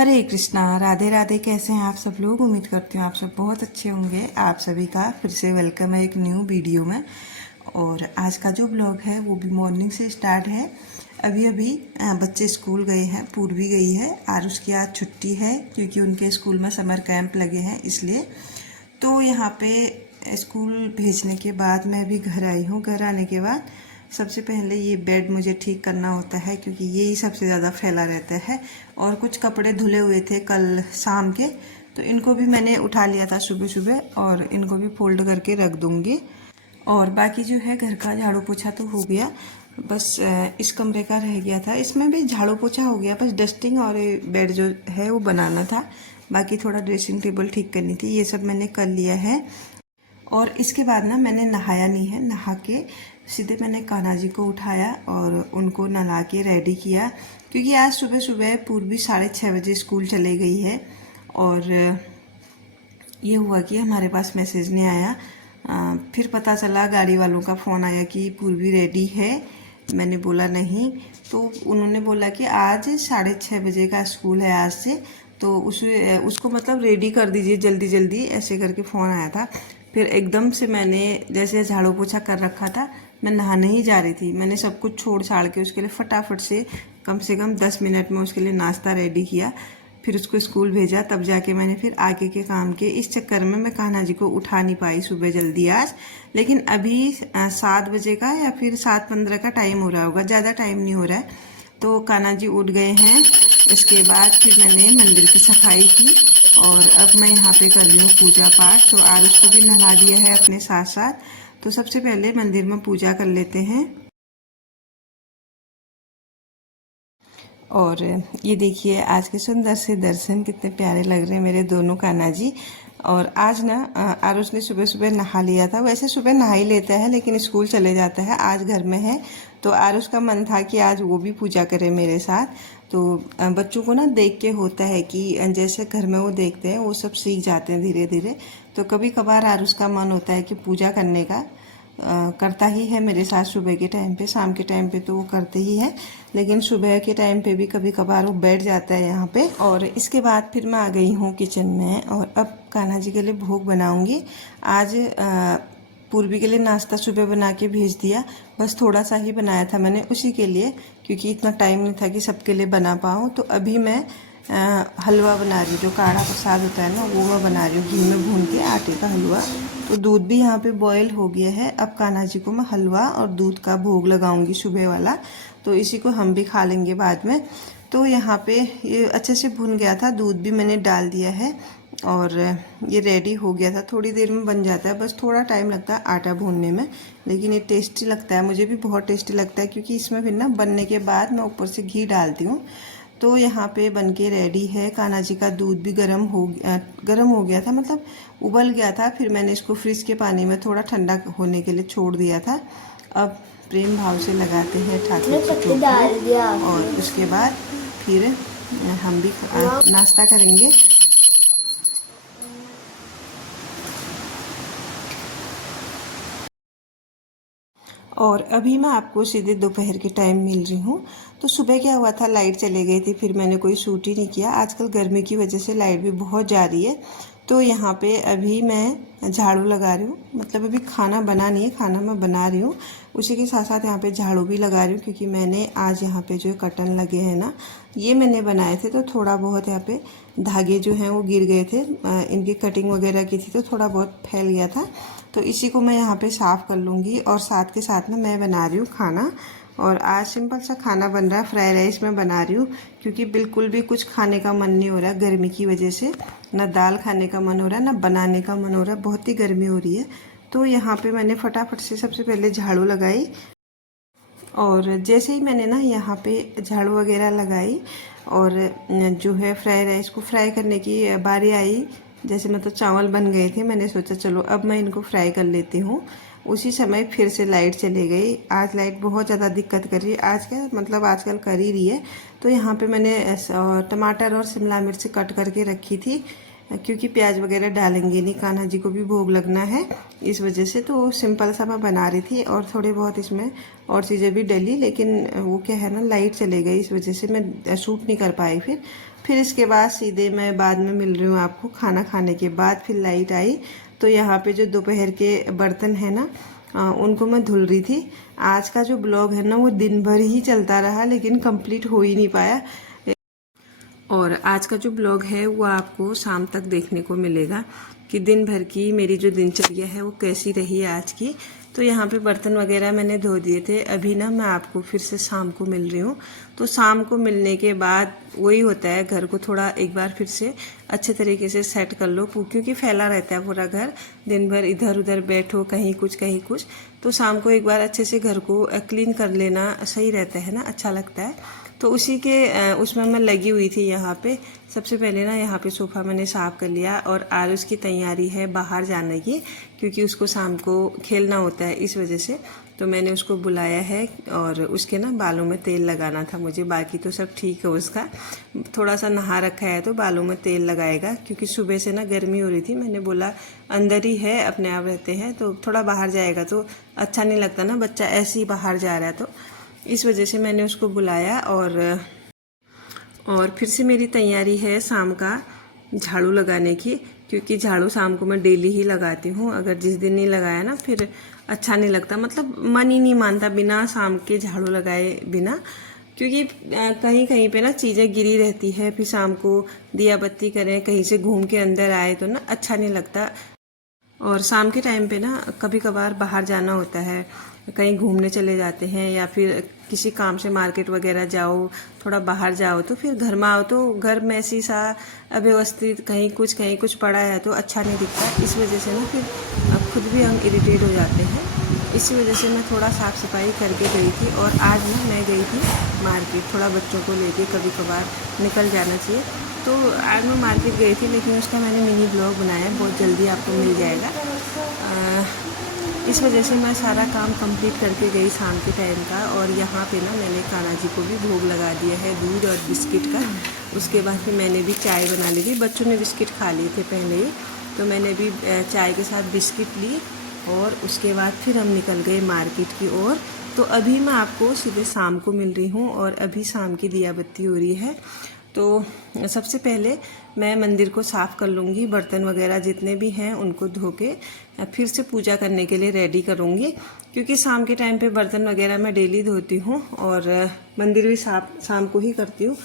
हरे कृष्णा, राधे राधे। कैसे हैं आप सब लोग? उम्मीद करती हूँ आप सब बहुत अच्छे होंगे। आप सभी का फिर से वेलकम है एक न्यू वीडियो में। और आज का जो ब्लॉग है वो भी मॉर्निंग से स्टार्ट है। अभी अभी बच्चे स्कूल गए हैं, पूर्वी गई है और उसकी आज छुट्टी है क्योंकि उनके स्कूल में समर कैंप लगे हैं इसलिए। तो यहाँ पे स्कूल भेजने के बाद मैं भी घर आई हूँ। घर आने के बाद सबसे पहले ये बेड मुझे ठीक करना होता है क्योंकि यही सबसे ज़्यादा फैला रहता है। और कुछ कपड़े धुले हुए थे कल शाम के, तो इनको भी मैंने उठा लिया था सुबह सुबह और इनको भी फोल्ड करके रख दूँगी। और बाकी जो है घर का झाड़ू पोछा तो हो गया, बस इस कमरे का रह गया था। इसमें भी झाड़ू पोछा हो गया, बस डस्टिंग और बेड जो है वो बनाना था। बाकी थोड़ा ड्रेसिंग टेबल ठीक करनी थी, ये सब मैंने कर लिया है। और इसके बाद ना मैंने नहाया नहीं है, नहा के सीधे मैंने कान्हा जी को उठाया और उनको नहला के रेडी किया क्योंकि आज सुबह सुबह पूर्वी 6:30 बजे स्कूल चले गई है। और ये हुआ कि हमारे पास मैसेज नहीं आया। फिर पता चला गाड़ी वालों का फ़ोन आया कि पूर्वी रेडी है। मैंने बोला नहीं, तो उन्होंने बोला कि आज 6:30 बजे का स्कूल है आज से, तो उसको मतलब रेडी कर दीजिए जल्दी जल्दी, ऐसे करके फ़ोन आया था। फिर एकदम से मैंने जैसे झाड़ू पोछा कर रखा था, मैं नहाने ही जा रही थी, मैंने सब कुछ छोड़ छाड़ के उसके लिए फटाफट से कम 10 मिनट में उसके लिए नाश्ता रेडी किया। फिर उसको स्कूल भेजा, तब जाके मैंने फिर आगे के काम के इस चक्कर में मैं कान्हा जी को उठा नहीं पाई सुबह जल्दी आज। लेकिन अभी 7 बजे का या फिर 7:15 का टाइम हो रहा होगा, ज़्यादा टाइम नहीं हो रहा है। तो कान्हा जी उठ गए हैं। इसके बाद फिर मैंने मंदिर की सफाई की और अब मैं यहाँ पे कर रही हूँ पूजा पाठ। तो आज उसको भी नहला दिया है अपने साथ साथ। तो सबसे पहले मंदिर में पूजा कर लेते हैं। और ये देखिए आज के सुंदर से दर्शन कितने प्यारे लग रहे हैं मेरे दोनों कान्हा जी। और आज ना आरुष ने सुबह सुबह नहा लिया था, वैसे सुबह नहा ही लेता है लेकिन स्कूल चले जाता है, आज घर में है। तो आरुष का मन था कि आज वो भी पूजा करे मेरे साथ। तो बच्चों को ना देख के होता है कि जैसे घर में वो देखते हैं वो सब सीख जाते हैं धीरे धीरे। तो कभी कभार आरुष का मन होता है कि पूजा करने का, करता ही है मेरे साथ सुबह के टाइम पे, शाम के टाइम पे तो वो करते ही है, लेकिन सुबह के टाइम पे भी कभी कभार वो बैठ जाता है यहाँ पे। और इसके बाद फिर मैं आ गई हूँ किचन में और अब कान्हा जी के लिए भोग बनाऊंगी। आज पूर्वी के लिए नाश्ता सुबह बना के भेज दिया, बस थोड़ा सा ही बनाया था मैंने उसी के लिए क्योंकि इतना टाइम नहीं था कि सबके लिए बना पाऊँ। तो अभी मैं हलवा बना रही हूँ, जो काढ़ा प्रसाद होता है ना वो मैं बना रही हूँ, घी में भून के आटे का हलवा। तो दूध भी यहाँ पे बॉयल हो गया है। अब कान्हा जी को मैं हलवा और दूध का भोग लगाऊंगी सुबह वाला, तो इसी को हम भी खा लेंगे बाद में। तो यहाँ पे ये अच्छे से भुन गया था, दूध भी मैंने डाल दिया है और ये रेडी हो गया था। थोड़ी देर में बन जाता है, बस थोड़ा टाइम लगता है आटा भूनने में, लेकिन ये टेस्टी लगता है, मुझे भी बहुत टेस्टी लगता है क्योंकि इसमें फिर ना बनने के बाद मैं ऊपर से घी डालती हूँ। तो यहाँ पे बनके रेडी है। कान्हा जी का दूध भी गर्म हो गया था, मतलब उबल गया था। फिर मैंने इसको फ्रिज के पानी में थोड़ा ठंडा होने के लिए छोड़ दिया था। अब प्रेम भाव से लगाते हैं ठाकुर जी को और उसके बाद फिर हम भी नाश्ता करेंगे। और अभी मैं आपको सीधे दोपहर के टाइम मिल रही हूँ। तो सुबह क्या हुआ था, लाइट चले गई थी, फिर मैंने कोई शूट ही नहीं किया। आजकल गर्मी की वजह से लाइट भी बहुत जा रही है। तो यहाँ पे अभी मैं झाड़ू लगा रही हूँ, मतलब अभी खाना बना नहीं है, खाना मैं बना रही हूँ, उसी के साथ साथ यहाँ पे झाड़ू भी लगा रही हूँ क्योंकि मैंने आज यहाँ पे जो कर्टन लगे हैं ना ये मैंने बनाए थे, तो थोड़ा बहुत यहाँ पे धागे जो हैं वो गिर गए थे, इनकी कटिंग वगैरह की थी तो थोड़ा बहुत फैल गया था। तो इसी को मैं यहाँ पे साफ़ कर लूँगी। और साथ के साथ में मैं बना रही हूँ खाना, और आज सिंपल सा खाना बन रहा है, फ्राइड राइस मैं बना रही हूँ क्योंकि बिल्कुल भी कुछ खाने का मन नहीं हो रहा गर्मी की वजह से। ना दाल खाने का मन हो रहा है ना बनाने का मन हो रहा है, बहुत ही गर्मी हो रही है। तो यहाँ पे मैंने फटाफट से सबसे पहले झाड़ू लगाई और जैसे ही मैंने ना यहाँ पे झाड़ू वगैरह लगाई और जो है फ्राइड राइस को फ्राई करने की बारी आई, जैसे मतलब चावल बन गए थे, मैंने सोचा चलो अब मैं इनको फ्राई कर लेती हूँ। उसी समय फिर से लाइट चली गई। आज लाइट बहुत ज़्यादा दिक्कत कर रही है, आज क्या मतलब आजकल कर ही रही है। तो यहाँ पे मैंने टमाटर और शिमला मिर्च कट करके रखी थी, क्योंकि प्याज वगैरह डालेंगे नहीं, कान्हा जी को भी भोग लगना है, इस वजह से तो सिंपल सा मैं बना रही थी। और थोड़े बहुत इसमें और चीज़ें भी डली, लेकिन वो क्या है ना, लाइट चले गई, इस वजह से मैं शूट नहीं कर पाई। फिर इसके बाद सीधे मैं बाद में मिल रही हूँ आपको। खाना खाने के बाद फिर लाइट आई, तो यहाँ पे जो दोपहर के बर्तन है ना, उनको मैं धुल रही थी। आज का जो ब्लॉग है ना, वो दिन भर ही चलता रहा, लेकिन कंप्लीट हो ही नहीं पाया। और आज का जो ब्लॉग है वो आपको शाम तक देखने को मिलेगा कि दिन भर की मेरी जो दिनचर्या है वो कैसी रही आज की। तो यहाँ पे बर्तन वगैरह मैंने धो दिए थे। अभी ना मैं आपको फिर से शाम को मिल रही हूँ। तो शाम को मिलने के बाद वही होता है, घर को थोड़ा एक बार फिर से अच्छे तरीके से सेट कर लो, क्योंकि फैला रहता है पूरा घर, दिन भर इधर उधर बैठो, कहीं कुछ कहीं कुछ। तो शाम को एक बार अच्छे से घर को क्लीन कर लेना सही रहता है ना, अच्छा लगता है। तो उसी के उसमें मैं लगी हुई थी। यहाँ पे सबसे पहले ना यहाँ पे सोफ़ा मैंने साफ़ कर लिया, और आज उसकी तैयारी है बाहर जाने की, क्योंकि उसको शाम को खेलना होता है, इस वजह से तो मैंने उसको बुलाया है। और उसके ना बालों में तेल लगाना था मुझे, बाकी तो सब ठीक है उसका। थोड़ा सा नहा रखा है तो बालों में तेल लगाएगा, क्योंकि सुबह से ना गर्मी हो रही थी। मैंने बोला अंदर ही है, अपने आप रहते हैं, तो थोड़ा बाहर जाएगा तो अच्छा नहीं लगता ना, बच्चा ऐसे ही बाहर जा रहा है, तो इस वजह से मैंने उसको बुलाया। और फिर से मेरी तैयारी है शाम का झाड़ू लगाने की, क्योंकि झाड़ू शाम को मैं डेली ही लगाती हूँ। अगर जिस दिन नहीं लगाया ना, फिर अच्छा नहीं लगता, मतलब मन ही नहीं मानता बिना शाम के झाड़ू लगाए बिना, क्योंकि कहीं कहीं पे ना चीज़ें गिरी रहती है। फिर शाम को दिया बत्ती करें, कहीं से घूम के अंदर आए तो ना अच्छा नहीं लगता। और शाम के टाइम पे ना कभी कभार बाहर जाना होता है, कहीं घूमने चले जाते हैं, या फिर किसी काम से मार्केट वगैरह जाओ, थोड़ा बाहर जाओ, तो फिर घर में आओ तो घर में ऐसी सा अव्यवस्थित कहीं कुछ पड़ा है तो अच्छा नहीं दिखता। इस वजह से ना फिर खुद भी हम इरिटेट हो जाते हैं। इसी वजह से मैं थोड़ा साफ़ सफाई करके गई थी। और आज ना मैं गई थी मार्केट, थोड़ा बच्चों को लेके, कभी कभार निकल जाना चाहिए। तो आज मैं मार्केट गई थी, लेकिन उसका मैंने मिनी ब्लॉग बनाया, बहुत जल्दी आपको मिल जाएगा। इस वजह से मैं सारा काम कंप्लीट करके गई शाम के टाइम का। और यहाँ पे ना मैंने कान्हा जी को भी भोग लगा दिया है, दूध और बिस्किट का। उसके बाद फिर मैंने भी चाय बना ली थी, बच्चों ने बिस्किट खा लिए थे पहले ही, तो मैंने भी चाय के साथ बिस्किट ली। और उसके बाद फिर हम निकल गए मार्केट की ओर। तो अभी मैं आपको सीधे शाम को मिल रही हूँ, और अभी शाम की दिया बत्ती हो रही है। तो सबसे पहले मैं मंदिर को साफ़ कर लूँगी, बर्तन वगैरह जितने भी हैं उनको धो के फिर से पूजा करने के लिए रेडी करूँगी, क्योंकि शाम के टाइम पे बर्तन वगैरह मैं डेली धोती हूँ, और मंदिर भी साफ शाम को ही करती हूँ।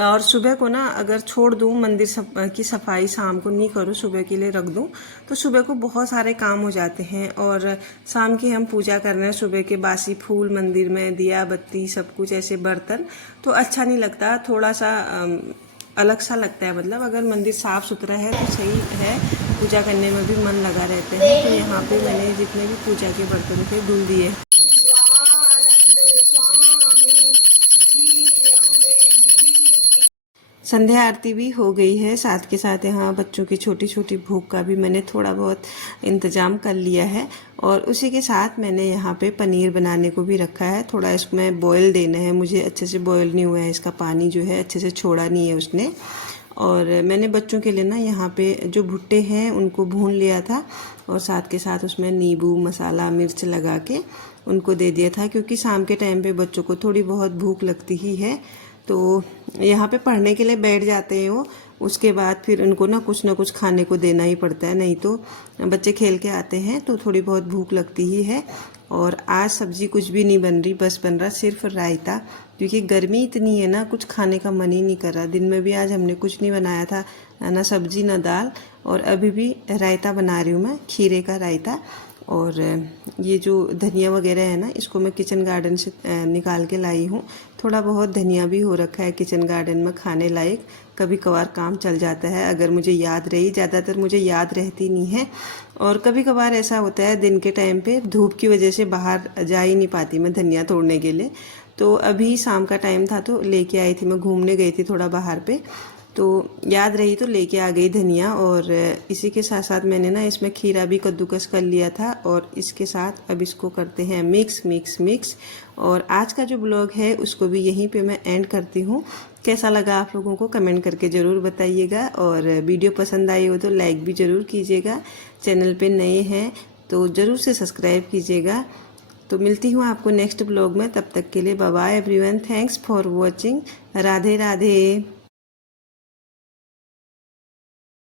और सुबह को ना अगर छोड़ दूँ मंदिर की सफाई, शाम को नहीं करूँ, सुबह के लिए रख दूँ, तो सुबह को बहुत सारे काम हो जाते हैं। और शाम की हम पूजा कर रहे हैं, सुबह के बासी फूल मंदिर में, दिया बत्ती सब कुछ, ऐसे बर्तन, तो अच्छा नहीं लगता, थोड़ा सा अलग सा लगता है। मतलब अगर मंदिर साफ़ सुथरा है तो सही है, पूजा करने में भी मन लगा रहता है। तो यहाँ पे मैंने जितने भी पूजा के बर्तन थे धुल दिए। संध्या आरती भी हो गई है, साथ के साथ यहाँ बच्चों की छोटी छोटी भूख का भी मैंने थोड़ा बहुत इंतज़ाम कर लिया है। और उसी के साथ मैंने यहाँ पे पनीर बनाने को भी रखा है। थोड़ा इसमें बॉयल देना है मुझे, अच्छे से बॉयल नहीं हुआ है, इसका पानी जो है अच्छे से छोड़ा नहीं है उसने। और मैंने बच्चों के लिए ना यहाँ पे जो भुट्टे हैं उनको भून लिया था, और साथ के साथ उसमें नींबू, मसाला, मिर्च लगा के उनको दे दिया था, क्योंकि शाम के टाइम पे बच्चों को थोड़ी बहुत भूख लगती ही है। तो यहाँ पे पढ़ने के लिए बैठ जाते हैं वो, उसके बाद फिर उनको ना कुछ खाने को देना ही पड़ता है, नहीं तो बच्चे खेल के आते हैं तो थोड़ी बहुत भूख लगती ही है। और आज सब्जी कुछ भी नहीं बन रही, बस बन रहा सिर्फ रायता, क्योंकि गर्मी इतनी है ना, कुछ खाने का मन ही नहीं कर रहा। दिन में भी आज हमने कुछ नहीं बनाया था, ना सब्जी ना दाल, और अभी भी रायता बना रही हूँ मैं, खीरे का रायता। और ये जो धनिया वगैरह है ना, इसको मैं किचन गार्डन से निकाल के लाई हूँ। थोड़ा बहुत धनिया भी हो रखा है किचन गार्डन में खाने लायक, कभी कभार काम चल जाता है अगर मुझे याद रही, ज़्यादातर मुझे याद रहती नहीं है। और कभी कभार ऐसा होता है दिन के टाइम पे धूप की वजह से बाहर जा ही नहीं पाती मैं धनिया तोड़ने के लिए। तो अभी शाम का टाइम था तो लेके आई थी, मैं घूमने गई थी थोड़ा बाहर पे, तो याद रही तो लेके आ गई धनिया। और इसी के साथ साथ मैंने ना इसमें खीरा भी कद्दूकस कर लिया था और इसके साथ अब इसको करते हैं मिक्स मिक्स मिक्स। और आज का जो ब्लॉग है उसको भी यहीं पे मैं एंड करती हूँ। कैसा लगा आप लोगों को कमेंट करके ज़रूर बताइएगा, और वीडियो पसंद आई हो तो लाइक भी ज़रूर कीजिएगा। चैनल पे नए हैं तो ज़रूर से सब्सक्राइब कीजिएगा। तो मिलती हूँ आपको नेक्स्ट ब्लॉग में, तब तक के लिए bye bye everyone. Thanks for watching. Radhe Radhe.